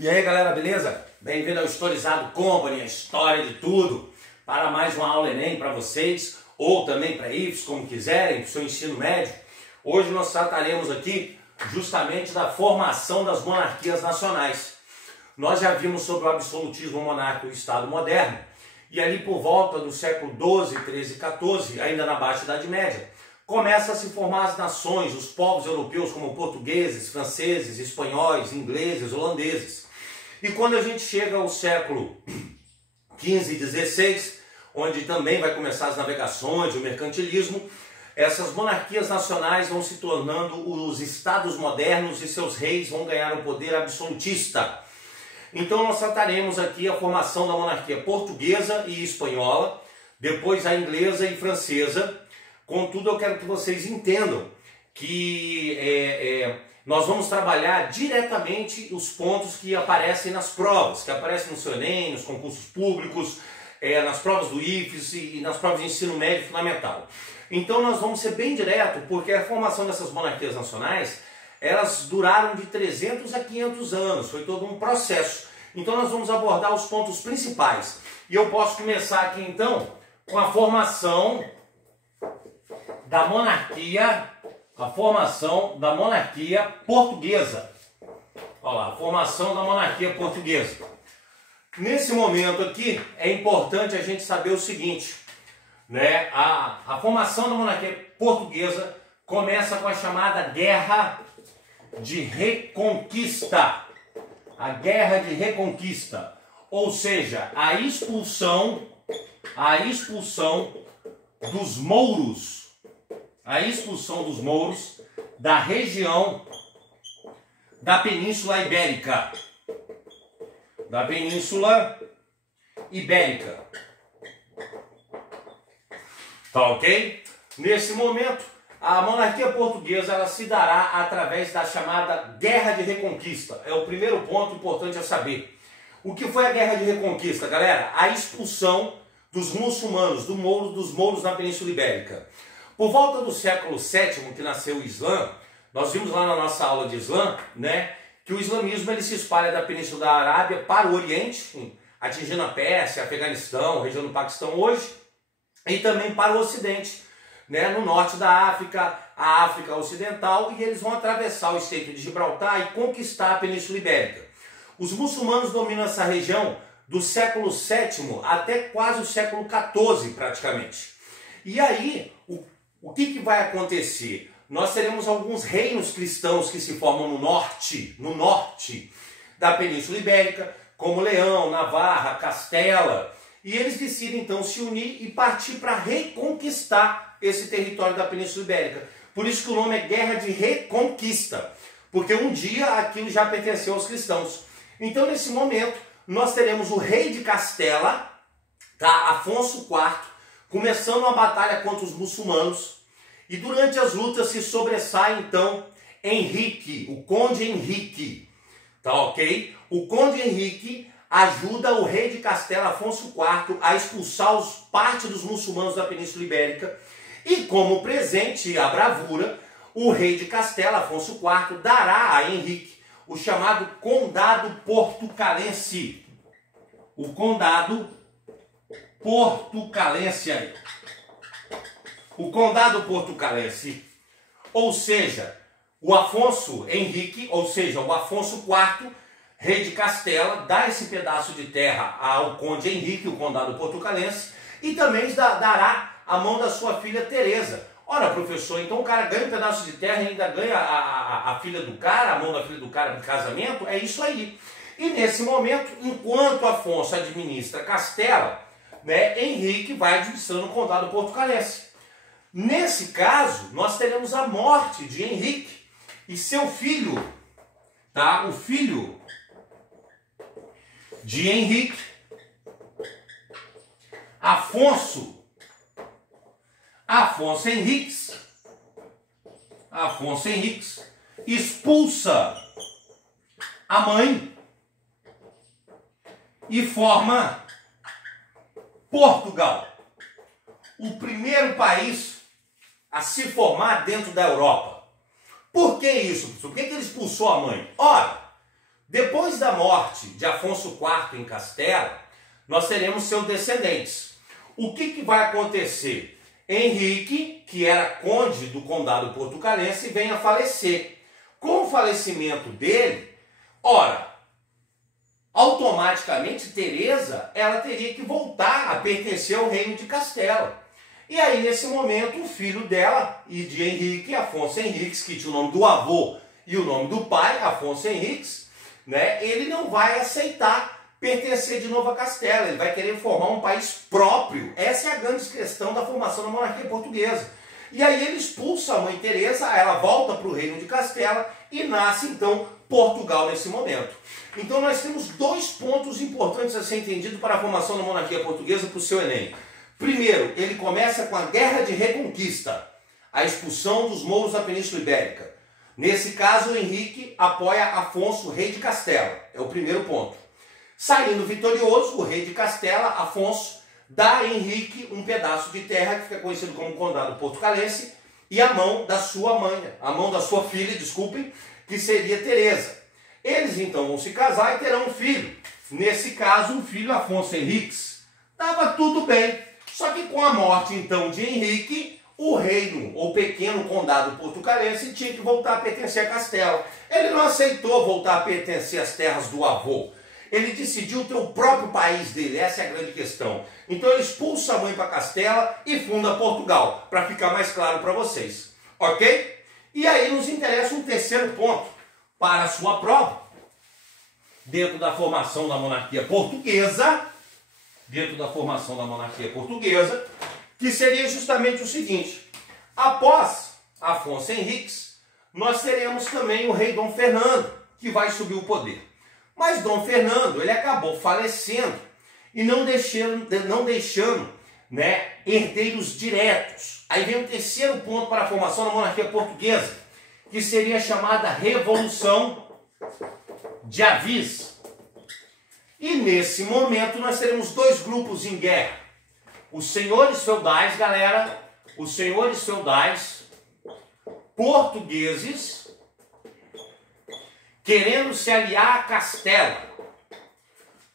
E aí galera, beleza? Bem-vindo ao Historizado Company, a história de tudo, para mais uma aula Enem para vocês, ou também para IFES, como quiserem, para o seu ensino médio. Hoje nós trataremos aqui justamente da formação das monarquias nacionais. Nós já vimos sobre o absolutismo monárquico e o Estado moderno, e ali por volta do século XII, XIII e XIV, ainda na Baixa Idade Média, começa a se formar as nações, os povos europeus como portugueses, franceses, espanhóis, ingleses, holandeses. E quando a gente chega ao século XV e XVI, onde também vai começar as navegações, o mercantilismo, essas monarquias nacionais vão se tornando os estados modernos e seus reis vão ganhar um poder absolutista. Então nós trataremos aqui a formação da monarquia portuguesa e espanhola, depois a inglesa e francesa. Contudo, eu quero que vocês entendam que nós vamos trabalhar diretamente os pontos que aparecem nas provas, que aparecem no seu Enem, nos concursos públicos, nas provas do IFES e nas provas de ensino médio fundamental. Então nós vamos ser bem direto, porque a formação dessas monarquias nacionais, elas duraram de 300 a 500 anos, foi todo um processo. Então nós vamos abordar os pontos principais. E eu posso começar aqui então com a formação da monarquia, portuguesa. Olha lá, a formação da monarquia portuguesa. Nesse momento aqui, é importante a gente saber o seguinte, né? A formação da monarquia portuguesa começa com a chamada Guerra de Reconquista. A Guerra de Reconquista, ou seja, a expulsão dos mouros, da região da Península Ibérica. Tá ok? Nesse momento, a monarquia portuguesa ela se dará através da chamada Guerra de Reconquista. É o primeiro ponto importante a saber. O que foi a Guerra de Reconquista, galera? A expulsão dos muçulmanos, dos mouros na Península Ibérica. Por volta do século VII, que nasceu o Islã, nós vimos lá na nossa aula de Islã, né, que o islamismo ele se espalha da Península da Arábia para o Oriente, atingindo a Pérsia, Afeganistão, região do Paquistão hoje, e também para o Ocidente, né, no norte da África, a África Ocidental, e eles vão atravessar o Estreito de Gibraltar e conquistar a Península Ibérica. Os muçulmanos dominam essa região do século VII até quase o século XIV, praticamente. E aí, o que vai acontecer? Nós teremos alguns reinos cristãos que se formam no norte da Península Ibérica, como Leão, Navarra, Castela, e eles decidem então se unir e partir para reconquistar esse território da Península Ibérica. Por isso que o nome é Guerra de Reconquista, porque um dia aquilo já pertenceu aos cristãos. Então nesse momento nós teremos o rei de Castela, tá? Afonso IV, começando uma batalha contra os muçulmanos, e durante as lutas se sobressai então Henrique, o Conde Henrique, tá ok? O Conde Henrique ajuda o rei de Castela, Afonso IV, a expulsar parte dos muçulmanos da Península Ibérica, e como presente à bravura, o rei de Castela, Afonso IV, dará a Henrique o chamado Condado Portucalense. O Condado Portucalense aí. O Condado Portucalense, ou seja, o Afonso Henrique, ou seja, o Afonso IV, rei de Castela, dá esse pedaço de terra ao Conde Henrique, o Condado Portucalense, e também dará a mão da sua filha Teresa. Ora, professor, então o cara ganha um pedaço de terra e ainda ganha a filha do cara, a mão da filha do cara no casamento? É isso aí. E nesse momento, enquanto Afonso administra Castela, né, Henrique vai administrando o Condado Portucalense. Nesse caso, nós teremos a morte de Henrique e seu filho, tá? O filho de Henrique, Afonso Henriques, expulsa a mãe e forma Portugal, o primeiro país a se formar dentro da Europa. Por que isso? Por que ele expulsou a mãe? Ora, depois a morte de Afonso IV em Castela, nós teremos seus descendentes. O que vai acontecer? Henrique, que era conde do condado portucalense, vem a falecer. Com o falecimento dele, ora, automaticamente Teresa, ela teria que voltar a pertencer ao reino de Castela. E aí, nesse momento, o filho dela e de Henrique, Afonso Henriques, que tinha o nome do avô e o nome do pai, Afonso Henriques, né, ele não vai aceitar pertencer de novo a Castela, ele vai querer formar um país próprio. Essa é a grande questão da formação da monarquia portuguesa. E aí ele expulsa a mãe Teresa, ela volta para o reino de Castela e nasce então Portugal nesse momento. Então nós temos dois pontos importantes a ser entendido para a formação da monarquia portuguesa para o seu Enem. Primeiro, ele começa com a Guerra de Reconquista, a expulsão dos mouros da Península Ibérica. Nesse caso, Henrique apoia Afonso, rei de Castela. É o primeiro ponto. Saindo vitorioso, o rei de Castela, Afonso, dá a Henrique um pedaço de terra que fica conhecido como Condado Portucalense e a mão da sua mãe, a mão da sua filha, desculpem, que seria Teresa. Eles então vão se casar e terão um filho. Nesse caso, um filho, Afonso Henriques. Estava tudo bem. Só que com a morte então de Henrique, o reino, ou pequeno condado portucalense, tinha que voltar a pertencer a Castela. Ele não aceitou voltar a pertencer às terras do avô. Ele decidiu ter o próprio país dele, essa é a grande questão. Então ele expulsa a mãe para Castela e funda Portugal, para ficar mais claro para vocês. Ok? E aí nos interessa um terceiro ponto para a sua prova. Dentro da formação da monarquia portuguesa, que seria justamente o seguinte: após Afonso Henriques, nós teremos também o rei Dom Fernando, que vai subir o poder. Mas Dom Fernando, ele acabou falecendo e não deixando né, herdeiros diretos. Aí vem o terceiro ponto para a formação da monarquia portuguesa, que seria a chamada Revolução de Avis. E nesse momento nós teremos dois grupos em guerra. Os senhores feudais, galera, os senhores feudais portugueses querendo se aliar a Castela.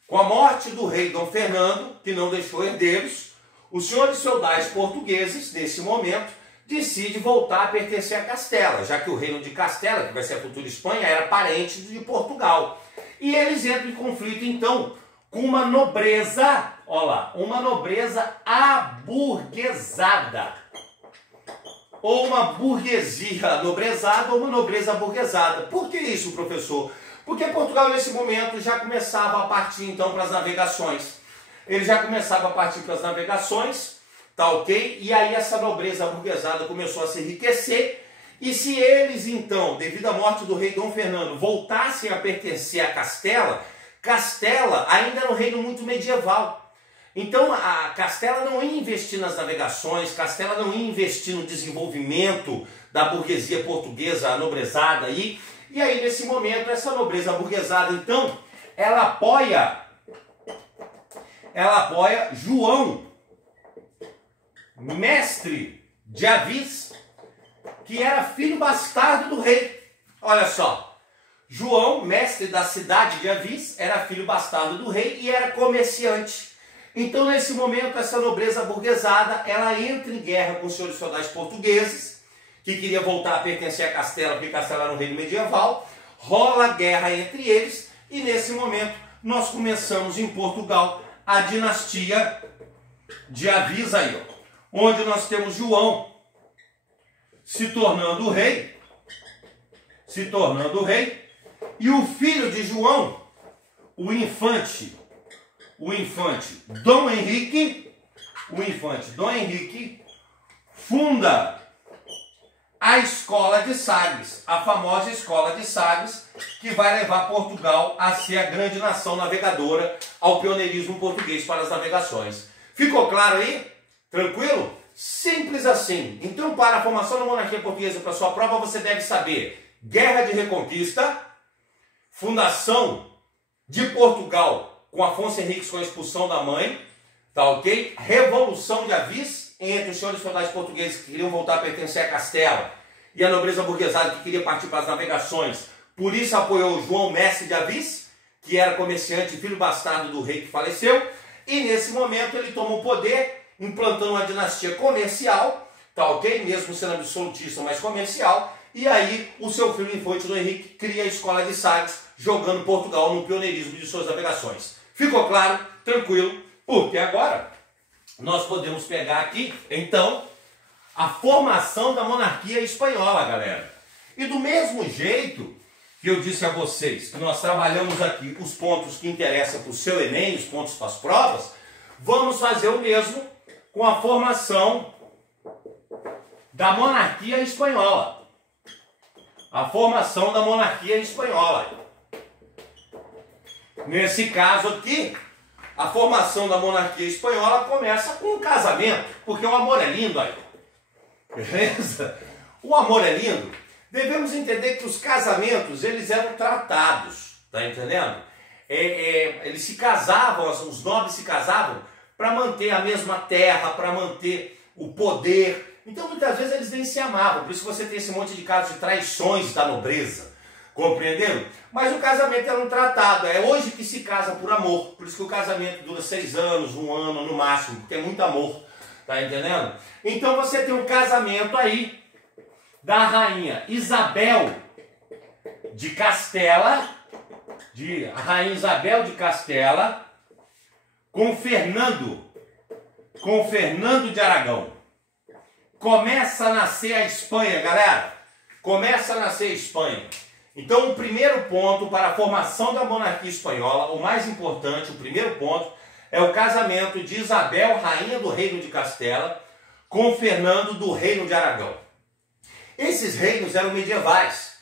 Com a morte do rei Dom Fernando, que não deixou herdeiros, os senhores feudais portugueses, nesse momento, decidem voltar a pertencer a Castela, já que o reino de Castela, que vai ser a futura Espanha, era parente de Portugal. E eles entram em conflito, então, com uma nobreza, olha lá, uma nobreza aburguesada. Ou uma burguesia nobrezada ou uma nobreza aburguesada. Por que isso, professor? Porque Portugal, nesse momento, já começava a partir, então, para as navegações. Ele já começava a partir para as navegações, tá ok? E aí essa nobreza aburguesada começou a se enriquecer. E se eles, então, devido à morte do rei Dom Fernando, voltassem a pertencer a Castela, Castela ainda era um reino muito medieval. Então a Castela não ia investir nas navegações, Castela não ia investir no desenvolvimento da burguesia portuguesa, a nobrezada aí. E aí nesse momento essa nobreza burguesada então, ela apoia João, mestre de Avis, que era filho bastardo do rei. Olha só, João, mestre da cidade de Avis, era filho bastardo do rei e era comerciante. Então, nesse momento, essa nobreza burguesada, ela entra em guerra com os senhores feudais portugueses, que queria voltar a pertencer a Castela, porque Castela era um reino medieval. Rola guerra entre eles e, nesse momento, nós começamos em Portugal a dinastia de Avis aí, ó, onde nós temos João se tornando rei, e o filho de João, o infante Dom Henrique, funda a Escola de Sagres, a famosa Escola de Sagres, que vai levar Portugal a ser a grande nação navegadora, ao pioneirismo português para as navegações. Ficou claro aí? Tranquilo? Simples assim. Então, para a formação da monarquia portuguesa para sua prova, você deve saber Guerra de Reconquista, fundação de Portugal com Afonso Henriques com a expulsão da mãe, tá ok? Revolução de Avis entre os senhores feudais portugueses que queriam voltar a pertencer a Castela e a nobreza burguesada que queria partir para as navegações. Por isso apoiou João, mestre de Avis, que era comerciante, filho bastardo do rei que faleceu, e nesse momento ele toma o poder, implantando uma dinastia comercial, tá ok? Mesmo sendo absolutista, mas comercial, e aí o seu filho infante do Henrique cria a escola de Sagres, jogando Portugal no pioneirismo de suas navegações. Ficou claro? Tranquilo? Porque agora nós podemos pegar aqui, então, a formação da monarquia espanhola, galera. E do mesmo jeito que eu disse a vocês, que nós trabalhamos aqui os pontos que interessam para o seu Enem, os pontos para as provas, vamos fazer o mesmo com a formação da monarquia espanhola. A formação da monarquia espanhola. Nesse caso aqui, a formação da monarquia espanhola começa com um casamento, porque o amor é lindo aí. Beleza? O amor é lindo. Devemos entender que os casamentos, eles eram tratados, tá entendendo? Eles se casavam, os nobres se casavam para manter a mesma terra, para manter o poder. Então muitas vezes eles nem se amavam, por isso que você tem esse monte de casos de traições da nobreza, compreenderam? Mas o casamento era um tratado, é hoje que se casa por amor, por isso que o casamento dura 6 anos, 1 ano no máximo, porque é muito amor, tá entendendo? Então você tem um casamento aí da rainha Isabel de Castela, a rainha Isabel de Castela, com Fernando de Aragão. Começa a nascer a Espanha, galera. Começa a nascer a Espanha. Então, o primeiro ponto para a formação da monarquia espanhola, o mais importante, o primeiro ponto, é o casamento de Isabel, rainha do Reino de Castela, com Fernando do Reino de Aragão. Esses reinos eram medievais,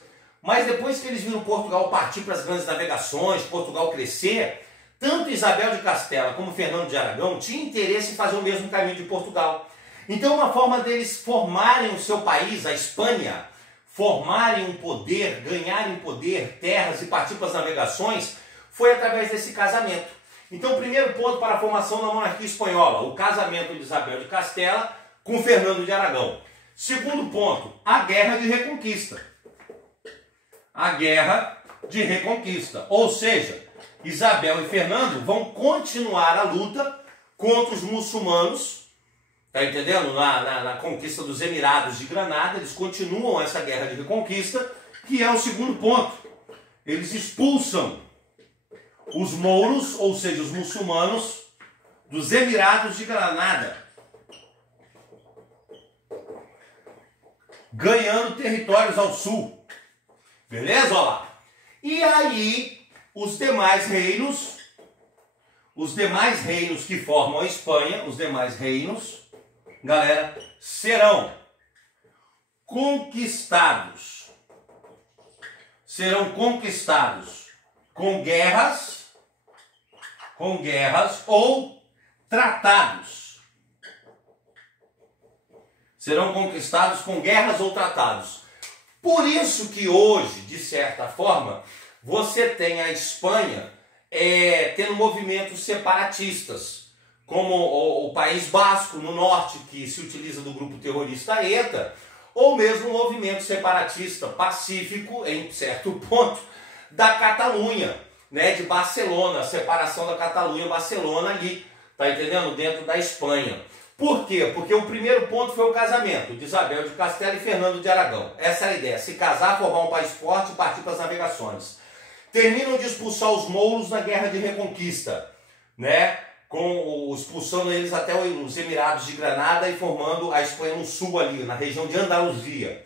mas depois que eles viram Portugal partir para as grandes navegações, Portugal crescer, tanto Isabel de Castela como Fernando de Aragão tinham interesse em fazer o mesmo caminho de Portugal. Então uma forma deles formarem o seu país, a Espanha, formarem um poder, ganharem poder, terras e partir para as navegações, foi através desse casamento. Então o primeiro ponto para a formação da monarquia espanhola, o casamento de Isabel de Castela com Fernando de Aragão. Segundo ponto, a Guerra de Reconquista. A Guerra de Reconquista, ou seja, Isabel e Fernando vão continuar a luta contra os muçulmanos. Tá entendendo? Na conquista dos Emirados de Granada, eles continuam essa guerra de reconquista, que é o segundo ponto. Eles expulsam os mouros, ou seja, os muçulmanos, dos Emirados de Granada, ganhando territórios ao sul. Beleza? Olha lá. E aí, os demais reinos que formam a Espanha, os demais reinos, galera, serão conquistados. Serão conquistados com guerras ou tratados. Serão conquistados com guerras ou tratados. Por isso que hoje, de certa forma, você tem a Espanha tendo movimentos separatistas, como o País Basco, no norte, que se utiliza do grupo terrorista ETA, ou mesmo o movimento separatista pacífico, em certo ponto, da Catalunha, né, de Barcelona, a separação da Catalunha e Barcelona ali, tá entendendo? Dentro da Espanha. Por quê? Porque o primeiro ponto foi o casamento de Isabel de Castela e Fernando de Aragão. Essa é a ideia, se casar, formar um país forte e partir para as navegações. Terminam de expulsar os mouros na Guerra de Reconquista, né? Expulsando eles até os Emirados de Granada e formando a Espanha no sul ali, na região de Andaluzia.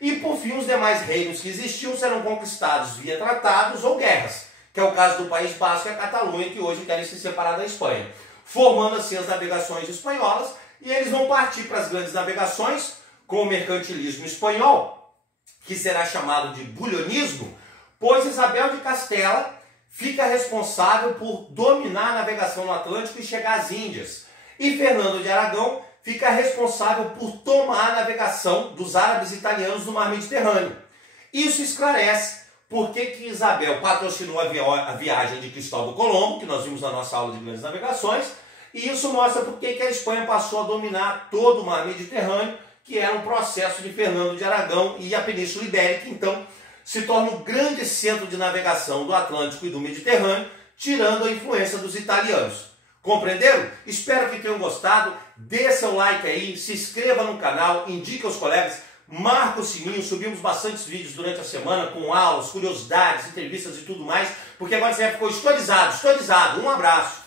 E por fim, os demais reinos que existiam serão conquistados via tratados ou guerras, que é o caso do País Basco e a Catalunha, que hoje querem se separar da Espanha, formando assim as navegações espanholas, e eles vão partir para as grandes navegações com o mercantilismo espanhol, que será chamado de bulionismo, pois Isabel de Castela fica responsável por dominar a navegação no Atlântico e chegar às Índias. E Fernando de Aragão fica responsável por tomar a navegação dos árabes e italianos no mar Mediterrâneo. Isso esclarece por que Isabel patrocinou a viagem de Cristóvão Colombo, que nós vimos na nossa aula de grandes navegações, e isso mostra por que a Espanha passou a dominar todo o mar Mediterrâneo, que era um processo de Fernando de Aragão e a Península Ibérica, então, se torna o grande centro de navegação do Atlântico e do Mediterrâneo, tirando a influência dos italianos. Compreenderam? Espero que tenham gostado. Dê seu like aí, se inscreva no canal, indique aos colegas, marca o sininho. Subimos bastantes vídeos durante a semana com aulas, curiosidades, entrevistas e tudo mais, porque agora você já ficou historizado. Um abraço.